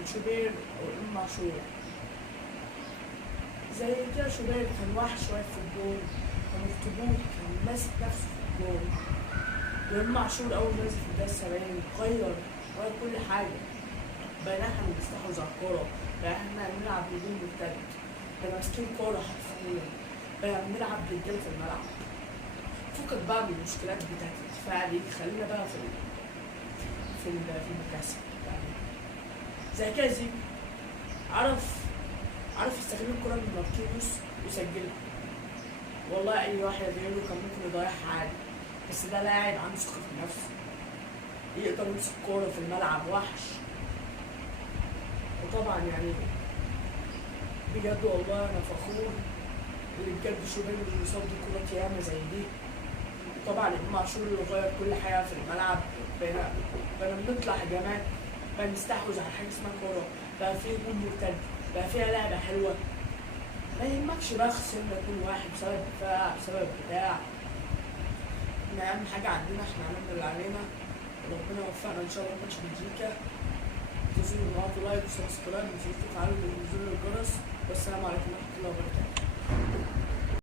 عن شوبير وإمام عاشور. زي كده شوبير كان وحش واقف في الجول، كان اخطبوط، كان ماسك نفسه في الجول. وإمام عاشور أول ما نزل في الدقيقة 70 غير كل حاجة. بقينا احنا بنستحوذ على الكورة، بقينا احنا بنلعب بدون مرتد، بقينا ماسكين كورة حرفيا، بقينا بنلعب رجالة في الملعب. فكك بقى من المشكلات بتاعت الدفاع دي، خلينا بقى في المكاسب يعني. زي كده زيكو عرف يستغل الكورة من ماركينيوس ويسجلها. والله أي واحد غيره كان ممكن يضيعها عادي، بس ده لاعب عنده ثقة في نفسه، يقدر يمسك كورة في الملعب، وحش. وطبعا يعني بجد والله أنا فخور اللي بجد شوبير اللي يصد كورة ياما زي دي. طبعا إمام عاشور اللي غير كل حاجة في الملعب. بقينا بنطلع هجمات، بنستحوذ على حاجة اسمها كورة، بقى فيه هجوم مرتد، بقى فيها لعبة حلوة. ما يهمكش بقى خسرنا كل واحد بسبب دفاع، بسبب بتاع. احنا أهم حاجة عندنا احنا عملنا اللي علينا، وربنا يوفقنا إن شاء الله ماتش بلجيكا. تنسوا تضغطوا لايك وسبسكرايب، متنسوش تفعلوا زر الجرس، والسلام عليكم ورحمة الله وبركاته.